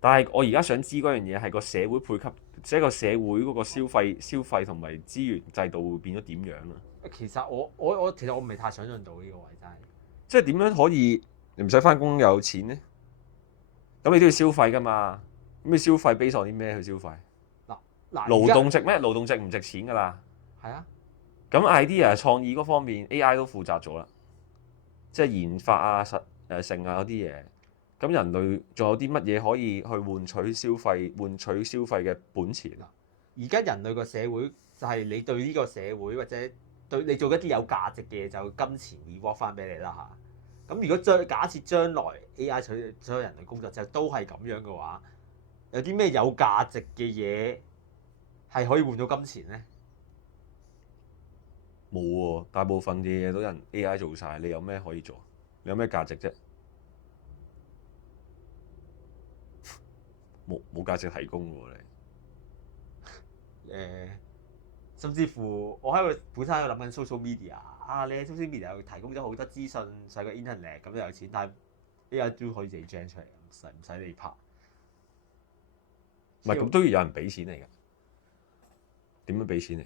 但係我而家想知嗰樣嘢係個社會配給，即係個社會嗰個消費同埋資源制度會變咗點樣啦？其實我唔係太想像到呢個位真係。即係點樣可以你唔使翻工有錢呢？咁你都要消費㗎嘛？咁你消費 base on啲咩去消費？嗱嗱，勞動值咩？勞動值唔值錢㗎啦。係啊，咁 idea 創意嗰方面 AI 都負責咗啦，即係研發啊、成啊嗰啲嘢。咁人類仲有啲乜嘢可以去換取消費嘅本錢啊？而家人類個社會就係你對呢個社會或者對你做一啲有價值嘅嘢，就金錢 reward 翻俾你啦嚇。咁如果假設將來 AI 取咗人類工作之後都係咁樣嘅話，有啲咩有價值嘅嘢係可以換到金錢咧？冇喎，大部分嘅嘢都人 AI 做晒，你有咩可以做？你有咩價值啫？冇價值提供喎你。甚至乎我喺度本身喺度諗緊 social media 啊，你喺 social media 又提供咗好多資訊上個 internet 咁就有錢，但係 AI 都可以自己 generate 出嚟，唔使你拍。唔係咁都要有人俾錢嚟㗎。點樣俾錢嚟？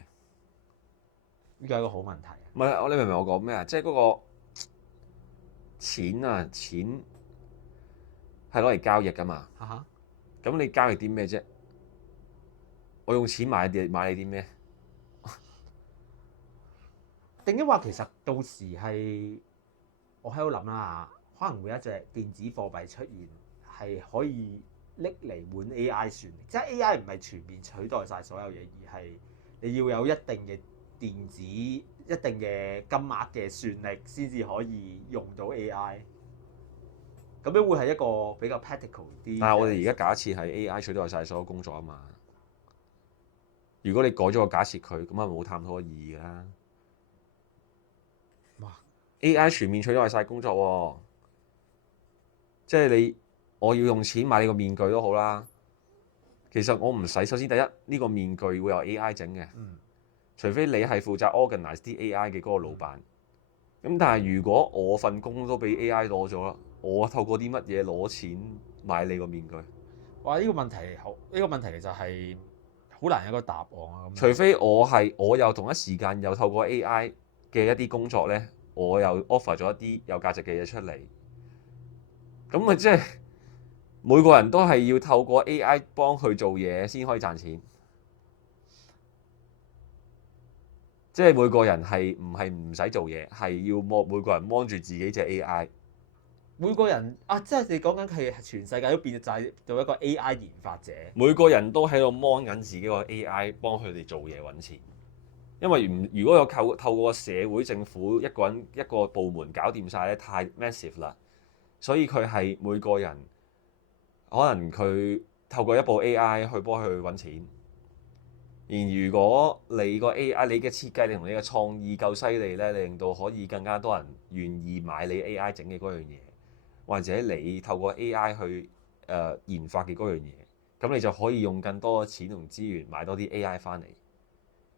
呢個係一個好問題。唔係，你明唔明我講咩啊？即係嗰個錢啊，錢係攞嚟交易㗎嘛。哈哈，咁你交易啲咩啫？我用錢買你啲咩？定抑或其實到時係我喺度諗啦，可能會有一隻電子貨幣出現，係可以拎嚟換 AI 算力，即係 AI 唔係全面取代晒所有嘢，而係你要有一定嘅電子、一定嘅金額嘅算力，先至可以用到 AI。咁樣會係一個比較 practical 啲。但係我哋而家假設係 AI 取代晒所有工作啊嘛。如果你改咗個假設佢，咁啊冇探討嘅意義㗎啦。哇 AI 全面取代晒工作喎，即係我要用錢買你個面具都好啦。其實我唔使，首先第一呢個面具會由 AI 整嘅，除非你係負責 organize 啲 AI 嘅嗰個老闆。咁但係如果我份工都俾 AI 攞咗啦，我透過啲乜嘢攞錢買你個面具？哇！呢個問題好，呢個問題其實係好難有個答案啊。除非我又同一時間又透過 AI 嘅一啲工作呢，我又 offer 咗一啲有價值嘅嘢出嚟，咁咪即係每個人都係要透過 AI 幫佢做嘢先可以賺錢，即係每個人係唔使做嘢，係要每個人 mon 住自己隻 AI。每個人啊，即係你講緊係全世界都變咗就係做一個 AI 研發者。每個人都喺度 mon 緊自己個 AI，幫佢哋做嘢揾錢。因為如果有透過社會政府一個人一個部門搞掂晒咧，太 massive 啦，所以佢係每個人可能佢透過一部 AI 去幫佢揾錢。而如果你個 AI 你嘅設計，你同你嘅創意夠犀利咧，你令到可以更加多人願意買你 AI 整嘅嗰樣嘢，或者你透過 AI 去研發嘅嗰樣嘢，咁你就可以用更多嘅錢同資源買多啲 AI 翻嚟。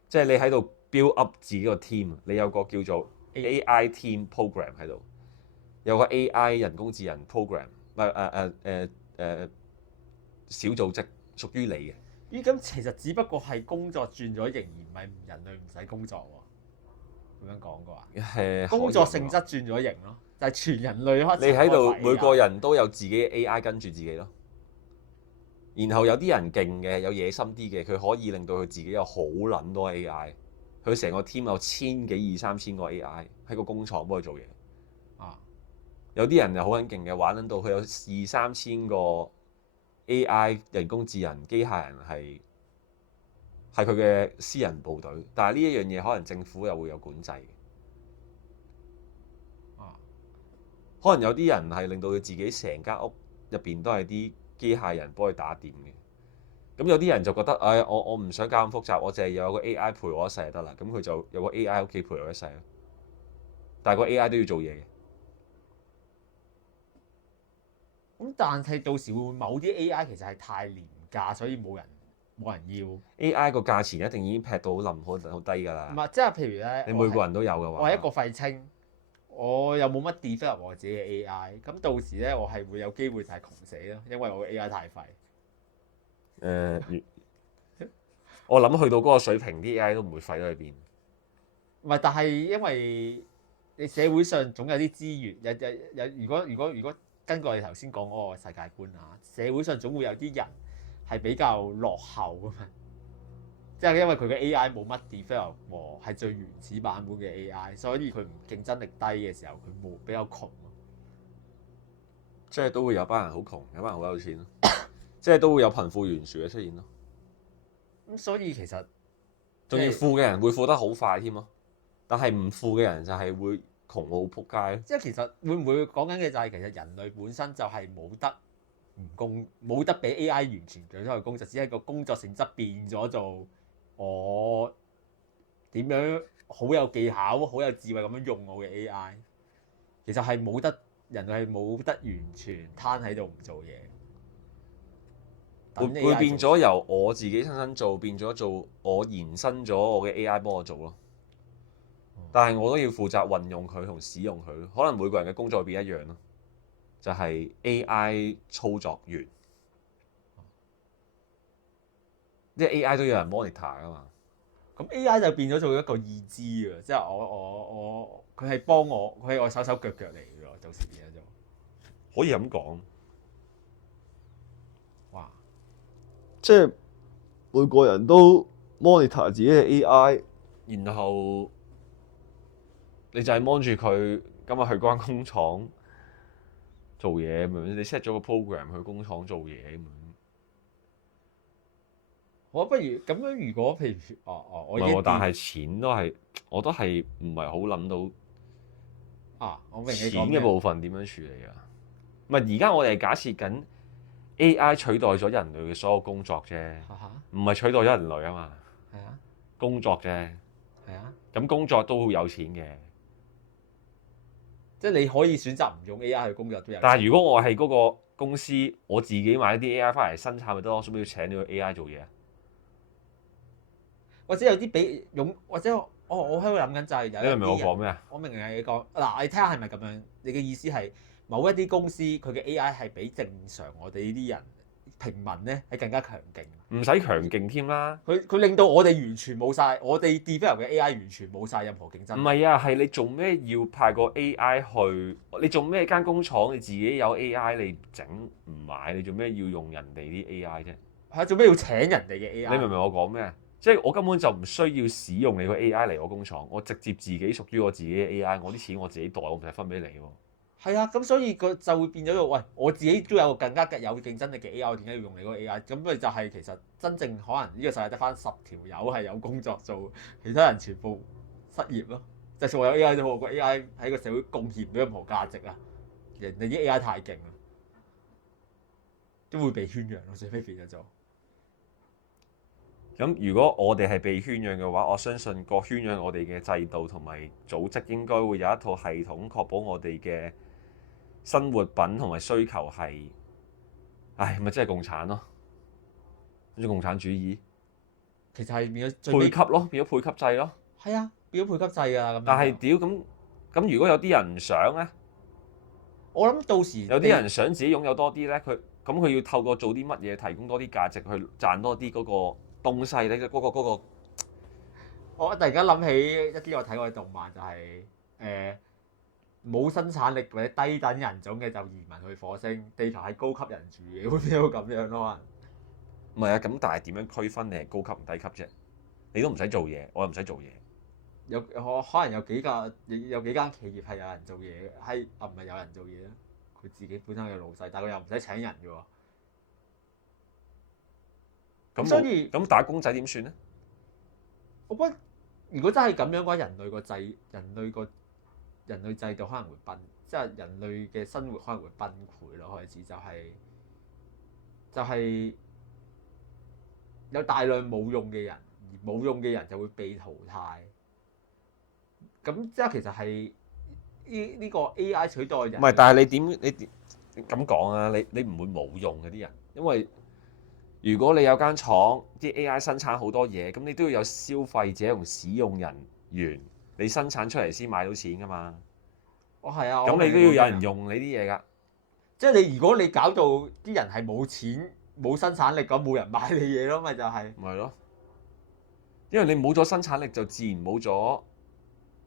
即係你喺度 build up 自己個 team，你有個叫做 AI team program 喺度，有個 AI 人工智能 program，小組織屬於你嘅。咦？咁其實只不過係工作轉咗型，而唔係人類唔使工作喎。咁樣講過啊？工作性質轉咗型咯，就係全人類開始。你喺度每個人都有自己嘅 AI 跟住自己咯。然後有啲人勁嘅，有野心啲嘅，佢可以令到佢自己有好撚多 AI，佢成個 team 有千幾二三千個 AI 喺個工廠幫佢做嘢。啊！有啲人又好撚勁嘅，玩撚到佢有二三千個 AI 人工智能機械人係佢嘅私人部隊，但係呢一樣嘢可能政府又會有管制嘅。可能有啲人係令到佢自己成間屋入邊都係啲機械人幫佢打點嘅。咁有啲人就覺得，我唔想搞咁複雜，我淨係有個 AI 陪我一世就得啦。咁佢就有個 AI 喺屋企陪我一世咯。但係個 AI 都要做嘢嘅。咁但係到時會唔會某啲 AI 其實係太廉價，所以冇人要 AI 個價錢一定已經劈到好冧好低㗎啦。唔係，即係譬如咧，你每個人都有嘅話，我係一個廢青，我又冇乜 develop 我自己嘅 AI，咁到時咧我係會有機會就係窮死咯，因為我嘅 AI 太廢。我諗去到嗰個水平，啲 AI 都唔會廢得去邊。唔係，但係因為你社會上總有啲資源，如果根據你頭先講嗰個世界觀啊，社會上總會有啲人係比較落後㗎嘛，即係因為佢嘅 AI 冇乜 develop 喎，係最原始版本嘅 AI，所以佢唔競爭力低嘅時候，佢冇比較窮。即係都會有班人好窮，有班人好有錢咯。即係都會有貧富懸殊嘅出現咯。咁所以其實仲要富嘅人會富得好快添咯，但係唔富嘅人就係會窮到仆街。即係其實會唔會講緊嘅就係其實人類本身就係冇得俾 AI 完全取代工作，只係個工作性質變咗做我點樣好有技巧、好有智慧咁樣用我嘅 AI。其實係冇得人類係冇得完全攤喺度唔做嘢。會變咗由我自己親身做，變咗做我延伸咗我嘅 AI 幫我做咯。但係我都要負責運用佢同使用佢咯。可能每個人嘅工作會變一樣咯，就係 AI 操作員，即係 AI 都有人 monitor 噶嘛。咁 AI 就變咗做一個意志啊！即係佢係幫我，佢係我手手腳腳嚟嘅喎，到時變咗做可以咁講。哇！即係每個人都 monitor 自己嘅 AI，然後你就係 mon 住佢今日去嗰間工廠做嘢咁樣，你 set 咗個 program 去工廠做嘢咁樣。我不如咁樣，如果譬如我唔係喎，但係錢都係我都係唔係好諗到我明你錢講嘅部分點樣處理啊？唔係而家我哋係假設緊 AI 取代咗人類嘅所有工作啫，唔係取代咗人類啊嘛。係啊，工作啫。係啊，咁工作都會有錢嘅。即係你可以選擇唔用 AI 去工作都有錢。但係如果我係嗰個公司，我自己買啲 AI 翻嚟生產咪得咯，做咩要請呢個 AI 做嘢啊？或者有啲比用，或者我喺度諗緊就係有你明唔明我講咩啊？我明係你講嗱，你睇下係咪咁樣？你嘅意思係某一啲公司佢嘅 AI 係比正常我哋呢啲人平民咧係更加強勁。唔使強勁添啦。佢令到我哋完全冇晒，我哋 develop 嘅 AI 完全冇晒任何競爭。唔係啊，係你做咩要派個 AI 去？你做咩間工廠你自己有 AI 你整唔買？你做咩要用人哋啲 AI 啫？係做咩要請人哋嘅 AI？你明唔明我講咩啊？即係我根本就唔需要使用你個 AI 嚟我工廠，我直接自己屬於我自己嘅 AI，我啲錢我自己袋，我唔使分俾你喎。係啊，咁所以佢就會變咗喂，我自己都有個更加有競爭力嘅 AI，我點解要用你嗰個 AI？咁咪就係其實真正可能呢個世界得翻10條友係有工作做，其他人全部失業咯。就算我有 AI 都好，個 AI 喺個社會貢獻唔到任何價值啊！人哋啲 AI 太勁啦，都會被圈養咯，最尾變咗做。咁如果我哋係被圈養嘅話，我相信個圈養我哋嘅制度同埋組織應該會有一套系統，確保我哋嘅生活品同埋需求係，咪即係共產咯，好似共產主義。其實係變咗配給咯，變咗配給制咯。係啊，變咗配給制㗎啦咁。但係屌咁，如果有啲人唔想咧，我諗到時有啲人想自己擁有多啲咧，佢要透過做啲乜嘢提供多啲價值去賺多啲嗰個東西咧，嗰個。我突然間諗起一啲我睇過嘅動漫就係冇生產力或者低等人種嘅就移民去火星，地球係高級人住嘅，會變到咁樣咯。唔係啊，咁但係點樣區分你係高級唔低級啫？你都唔使做嘢，我又唔使做嘢。可能有幾間企業係有人做嘢，唔係有人做嘢啦。佢自己本身嘅老細，但係佢又唔使請人嘅喎。咁所以咁打工仔點算咧？我覺得如果真係咁樣嘅話，人類制度可能會即係人類嘅生活可能會崩潰咯。開始就係有大量冇用嘅人，而冇用嘅人就會被淘汰。咁即係其實係呢個 AI 取代人。唔係，但係你咁講啊？你唔會冇用嘅啲人，因為如果你有間廠啲 AI 生產好多嘢，咁你都要有消費者同使用人員，你生產出嚟先買到錢噶嘛。係啊。咁你都要有人用你啲嘢㗎。即係如果你搞到啲人係冇錢冇生產力咁冇人買你嘢咯，咪就係、咪係咯，因為你冇咗生產力就自然冇咗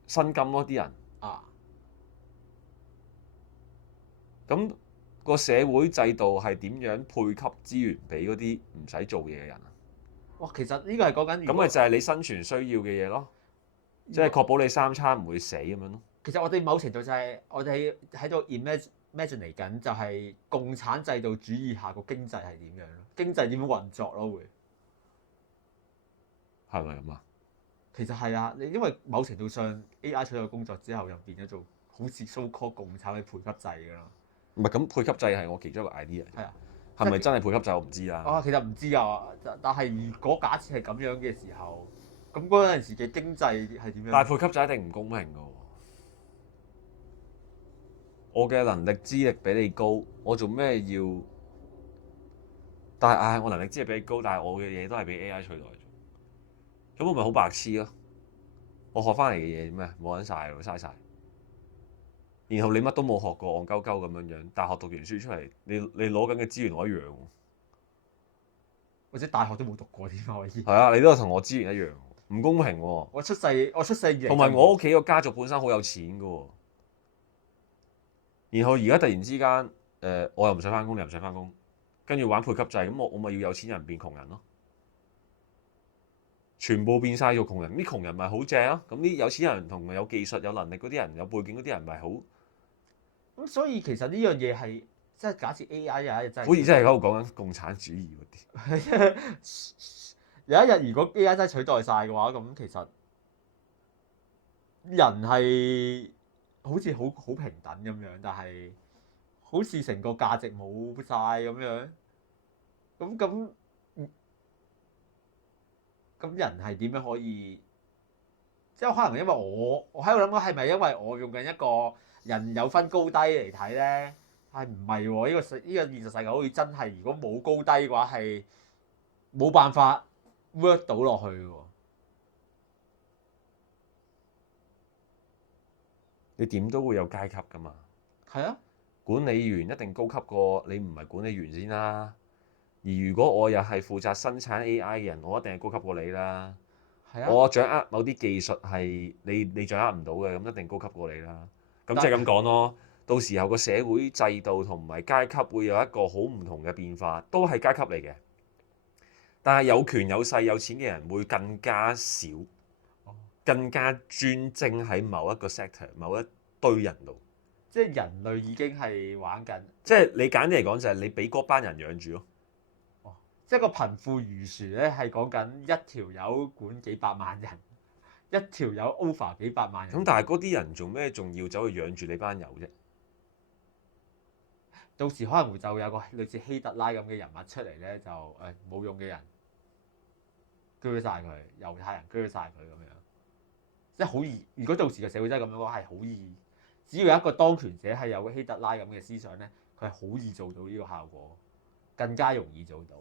薪金咯，啲人。啊，咁個社會制度係點樣配給資源俾嗰啲唔使做嘢嘅人啊？哇！其實呢個係講緊咁咪就係你生存需要嘅嘢咯，即係確保你三餐唔會死咁樣咯。其實我哋某程度就係我哋喺度 imagine 嚟緊，就係共產制度主義下個經濟係點樣咯？經濟點樣運作咯？會係咪咁啊？其實係啊，因為某程度上 AI 取代工作之後，又變咗做好似 so called 共產嘅配給制㗎啦。唔係咁配給制係我其中一個 idea。係啊，係咪真係配給制我唔知啦。啊，其實唔知啊，但係如果假設係咁樣嘅時候，咁嗰陣時嘅經濟係點樣？但係配給制一定唔公平㗎喎。我嘅能力資歷比你高，我做咩要？但係我能力資歷比你高，但係我嘅嘢都係俾 AI 取代咗，咁我咪好白痴咯。我學翻嚟嘅嘢咩冇撚晒喎，嘥晒。然後你乜都冇學過，戇鳩鳩咁樣樣，大學讀完書出嚟，你攞緊嘅資源我一樣喎。或者大學都冇讀過添可以。係啊，你都係同我資源一樣，唔公平喎。我出世同埋我屋企個家族本身好有錢㗎喎。然後而家突然之間，我又唔使翻工，你又唔使翻工，跟住玩配給制，咁我咪要有錢人變窮人咯，全部變晒做窮人，啲窮人咪好正啊！咁啲有錢人同有技術、有能力嗰啲人、有背景嗰啲人咪好，咁所以其實呢樣嘢係即係假設 AI 有一日真係，好似真係喺度講緊共產主義嗰啲。有一日如果 AI 真係取代晒嘅話，咁其實人係好似好平等咁樣，但係好似成個價值冇晒咁樣。咁人係點樣可以？即係可能因為我喺度諗緊係咪因為我用緊一個人有分高低嚟睇咧？係唔係喎？呢個現實世界好似真係，如果冇高低嘅話，係冇辦法 work 到落去喎。你點都會有階級㗎嘛？係啊，管理員一定高級過你唔係管理員先啦。而如果我又係負責生產 AI 嘅人，我一定係高級過你啦。係啊，我掌握某啲技術係你掌握唔到嘅，咁一定高級過你啦。咁即係咁講咯。到時候個社會制度同埋階級會有一個好唔同嘅變化，都係階級嚟嘅。但係有權有勢有錢嘅人會更加少，更加專精喺某一個 sector、某一堆人度。即係人類已經係玩緊，即係你簡單嚟講就係你俾嗰班人養住咯。即係個貧富懸殊咧，係講緊一條友管幾百萬人，一條友 over 幾百萬人。咁但係嗰啲人做咩仲要走去養住你班友啫？到時可能會就有個類似希特拉咁嘅人物出嚟咧，就冇用嘅人鋸晒佢，猶太人鋸晒佢咁樣，即係好易。如果到時嘅社會真係咁樣嘅話，係好易。只要有一個當權者係有個希特拉咁嘅思想咧，佢係好易做到呢個效果，更加容易做到。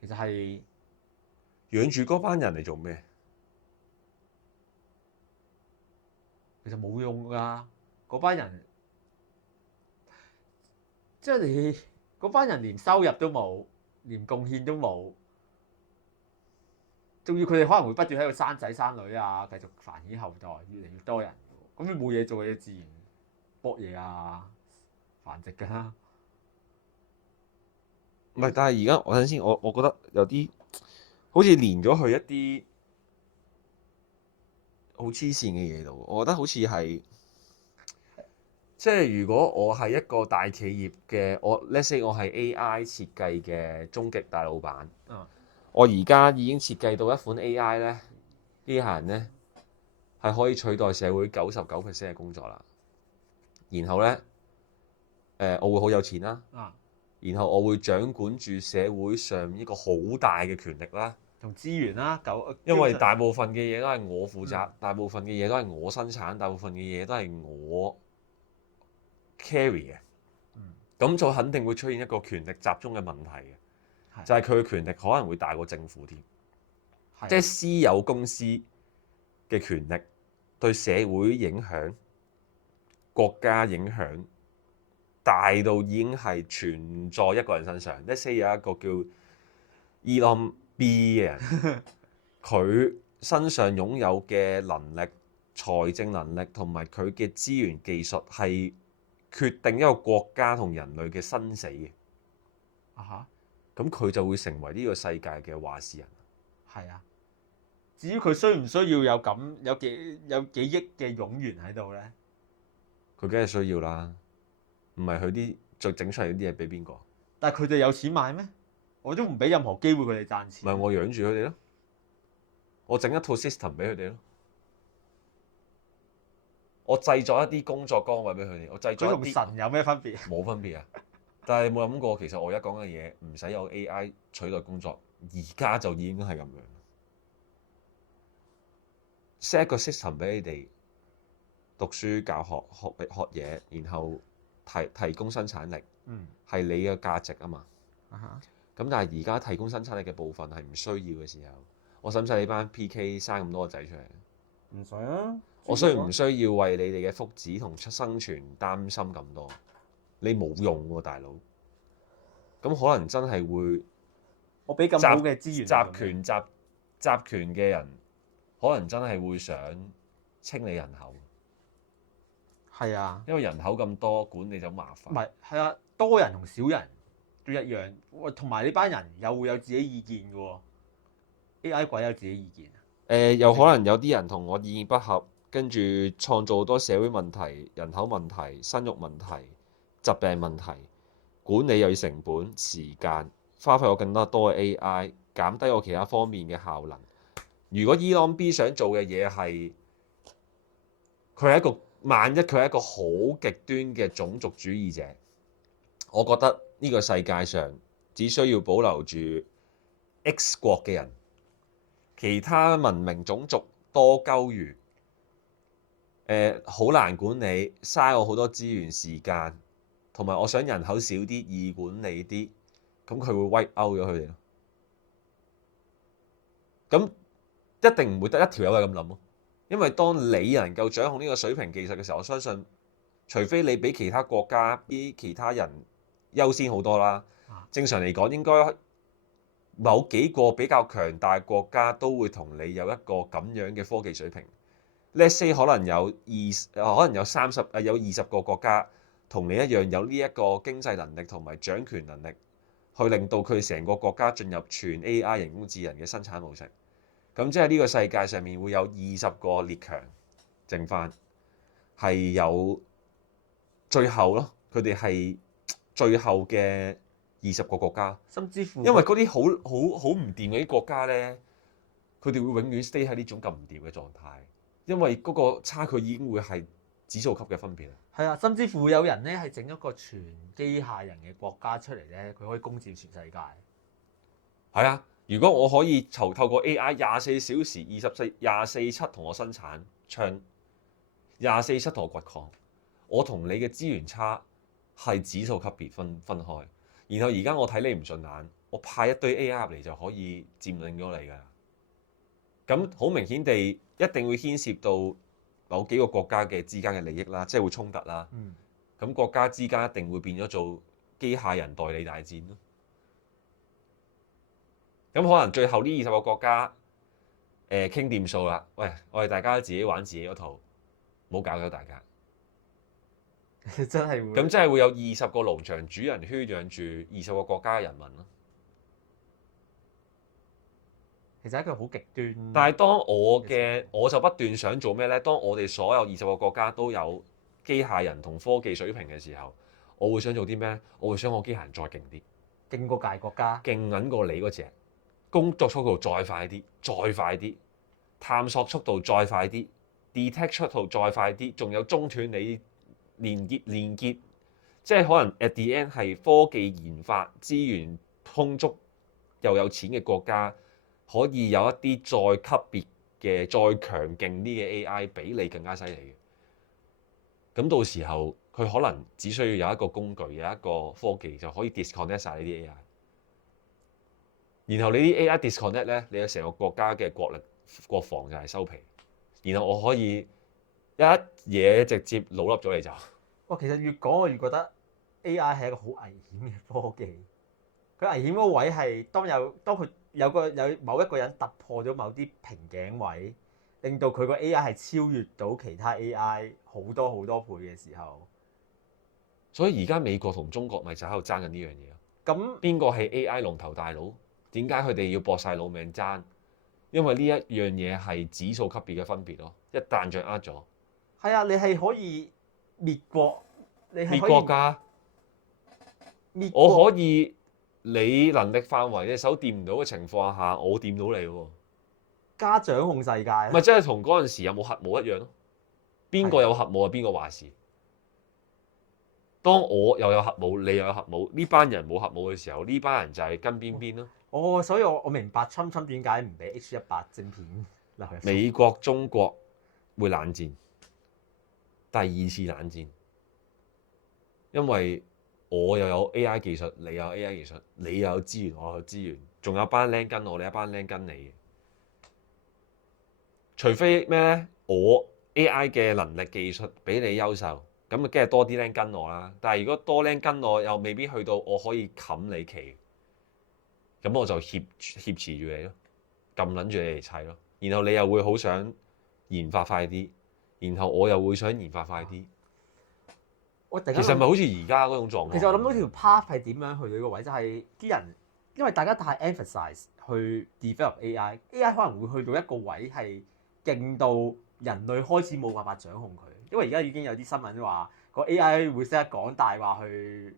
其實係養住嗰班人嚟做咩？其實冇用㗎，嗰班人即係你嗰班人連收入都冇，連貢獻都冇，仲要佢哋可能會不斷喺度生仔生女啊，繼續繁衍後代，越嚟越多人。咁你冇嘢做嘅，自然搏嘢啊，繁殖㗎啦。唔係，但係而家我等陣先，我覺得有啲好似連咗去一啲好黐線嘅嘢度。我覺得好似係即係如果我係一個大企業嘅，let's say 我係 AI 設計嘅終極大老闆。我而家已經設計到一款 AI 咧，機械人咧係可以取代社會99% 嘅工作啦。然後咧我會好有錢啦。然後我會掌管住社會上一個好大嘅權力啦，同資源啦，因為大部分嘅嘢都係我負責，大部分嘅嘢都係我生產，大部分嘅嘢都係我 carry 嘅。咁就肯定會出現一個權力集中嘅問題嘅，就係佢嘅權力可能會大過政府添，即係私有公司嘅權力對社會影響國家影響大到已經係存在一個人身上。Let's say 有一個叫 Elon B 嘅人，佢身上擁有嘅能力、財政能力同埋佢嘅資源技術係決定一個國家同人類嘅生死嘅。啊哈，咁佢就會成為呢個世界嘅話事人。係啊。至於佢需唔需要有幾億嘅冗員喺度咧？佢梗係需要啦，唔係佢啲再整出嚟啲嘢俾邊個？但係佢哋有錢買咩？我都唔俾任何機會佢哋賺錢。咪我養住佢哋咯，我整一套 system 俾佢哋咯，我製作一啲工作崗位俾佢哋，我製佢作一啲同神有咩分別？冇分別啊！但係你冇諗過，其實我而家講嘅嘢唔使有 AI 取代工作，而家就已經係咁樣。set 一個 system 俾你哋讀書教學嘢，然後提供生產力，係你嘅價值啊嘛。咁但係而家提供生產力嘅部分係唔需要嘅時候，我使唔使你班 PK 生咁多個仔出嚟？唔使啊！我需唔需要為你哋嘅福祉同生存擔心咁多？你冇用喎，大佬。咁可能真係會我俾咁好嘅資源，集權嘅人，可能真係會想清理人口。係啊，因為人口咁多，管理就麻煩。唔係係啊，多人同少人都一樣。同埋呢班人又會有自己意見嘅喎。AI 鬼有自己意見啊？又可能有啲人同我意見不合，跟住創造好多社會問題、人口問題、生育問題、疾病問題，管理又要成本、時間，花費我更多嘅 AI，減低我其他方面嘅效能。如果 Elon B 想做嘅嘢係，佢係一個萬一佢係一個好極端嘅種族主義者，我覺得呢個世界上只需要保留住 X 國嘅人，其他文明種族多鳩餘，好難管理，嘥我好多資源時間，同埋我想人口少啲，易管理啲，咁佢會 wipe out 咗佢哋咯。咁一定唔會得一條友係咁諗咯，因為當你能夠掌控呢個水平技術嘅時候，我相信除非你比其他國家比其他人優先好多啦。正常嚟講，應該某幾個比較強大國家都會同你有一個咁樣嘅科技水平。Let's say 可能有20個國家同你一樣有呢一個經濟能力同埋掌權能力，去令到佢成個國家進入全 AI 人工智能嘅生產模式。咁即係呢個世界上面會有20個列強，剩翻係有最後咯，佢哋係最後嘅20個國家，甚至乎因為嗰啲好唔掂嘅啲國家咧，佢哋會永遠 stay 喺呢種咁唔掂嘅狀態，因為嗰個差距已經會係指數級嘅分別。係啊，甚至乎有人咧係整一個全機械人嘅國家出嚟咧，佢可以攻佔全世界。係啊。如果我可以透過 AI 24小時24/7同我生產槍，24/7同我掘礦，我同你嘅資源差係指數級別分開。然後而家我睇你唔順眼，我派一堆 AI 入嚟就可以佔領咗你㗎。咁好明顯地，一定會牽涉到某幾個國家嘅之間嘅利益啦，即係會衝突啦。咁國家之間一定會變咗做機械人代理大戰咯。咁可能最後呢20個國家傾掂數啦，喂，我哋大家自己玩自己嗰套，唔好搞咗大家。真係會。咁真係會有20個農場主人圈養住20個國家嘅人民咯。其實係一個好極端。但係當我就不斷想做咩呢？當我哋所有20個國家都有機械人同科技水平嘅時候，我會想做啲咩？我會想我機械人再勁啲，勁過大國家，勁撚過你嗰隻。工作速度再快啲，探索速度再快啲 ，detect 速度再快啲，仲有中斷你連結，即係可能 at the end 係科技研發資源充足又有錢嘅國家，可以有一啲再級別嘅、再強勁啲嘅 AI 比你更加犀利嘅。咁到時候佢可能只需要有一個工具，有一個科技就可以 disconnect 晒呢啲 AI。然後你啲 AI disconnect 咧，你嘅成個國家嘅國防就係收皮，然後我可以一嘢直接老笠咗你就。哇，其實越講我越覺得 AI 係一個好危險嘅科技。佢危險嗰個位係當佢有某一個人突破咗某啲瓶頸位，令到佢個 AI 係超越到其他 AI 好多好多倍嘅時候，所以而家美國同中國咪就喺度爭緊呢樣嘢咯。咁邊個係 AI 龍頭大佬？點解佢哋要搏晒老命爭？因為呢一樣嘢係指數級別嘅分別咯。一旦掌握咗，係啊，你係可以滅國，你係滅可以國㗎。滅國我可以你能力範圍嘅手掂唔到嘅情況下，我掂到你喎。加掌控世界。咪即係同嗰陣時有冇核武一樣咯？邊個有核武啊？邊個話事？當我又有核武，你又有核武，呢班人冇核武嘅時候，呢班人就係跟邊咯。哦，所以我明白侵點解唔俾 H18晶片流入。美國、中國會冷戰，第二次冷戰，因為我又有 AI 技術，你有 AI 技術，你又有資源，我有資源，仲有班僆跟我，你一班僆跟你。除非咩呢？我 AI 嘅能力技術比你優秀，咁啊，梗係多啲僆跟我啦。但係如果多僆跟我，又未必去到我可以冚你旗，咁我就挾持住你咯，撳撚住你嚟砌咯。然後你又會好想研發快啲，然後我又會想研發快啲。其實咪好似而家嗰種狀況。其實我諗到條 path 係點樣去到呢個位，就係啲人因為大家太 emphasize 去 develop AI 可能會去到一個位係勁到人類開始冇辦法掌控佢，因為而家已經有啲新聞話個 AI 會識得講大話去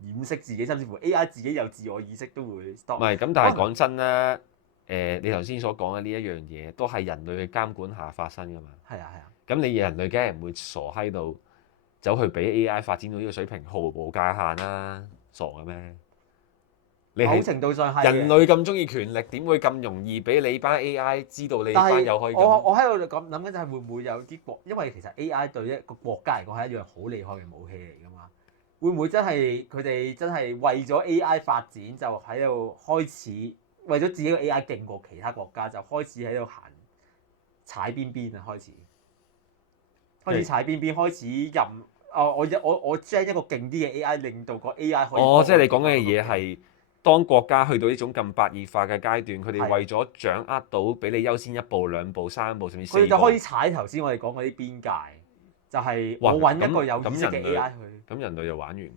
掩飾自己，甚至乎 AI 自己有自我意識都會 stop。唔係咁，但係講真啦，你頭先所講嘅呢一樣嘢都係人類嘅監管下發生㗎嘛。係啊係啊。咁你人類梗係唔會傻喺度走去俾 AI 發展到呢個水平毫無界限啦，傻嘅咩？你某程度上係人類咁中意權力，點會咁容易俾你班 AI 知道你班友可以咁？我喺度諗緊就係會唔會有啲國，因為其實 AI 對一個國家嚟講係一樣好厲害嘅武器嚟㗎嘛。會唔會真係佢哋真係為咗 AI 發展就喺度開始為咗自己個 AI 勁過其他國家，就開始喺度踩邊邊啊？開始踩邊邊，開始任我 gen 一個勁啲嘅 AI，令到個 AI 可以。即係你講嘅嘢係當國家去到呢種咁白熱化嘅階段，佢哋為咗掌握到比你優先一步、兩步、三步，甚至四步，佢哋就開始踩頭先我哋講嗰啲邊界，就係我揾一個有意識嘅 AI 去。咁人類就玩完㗎。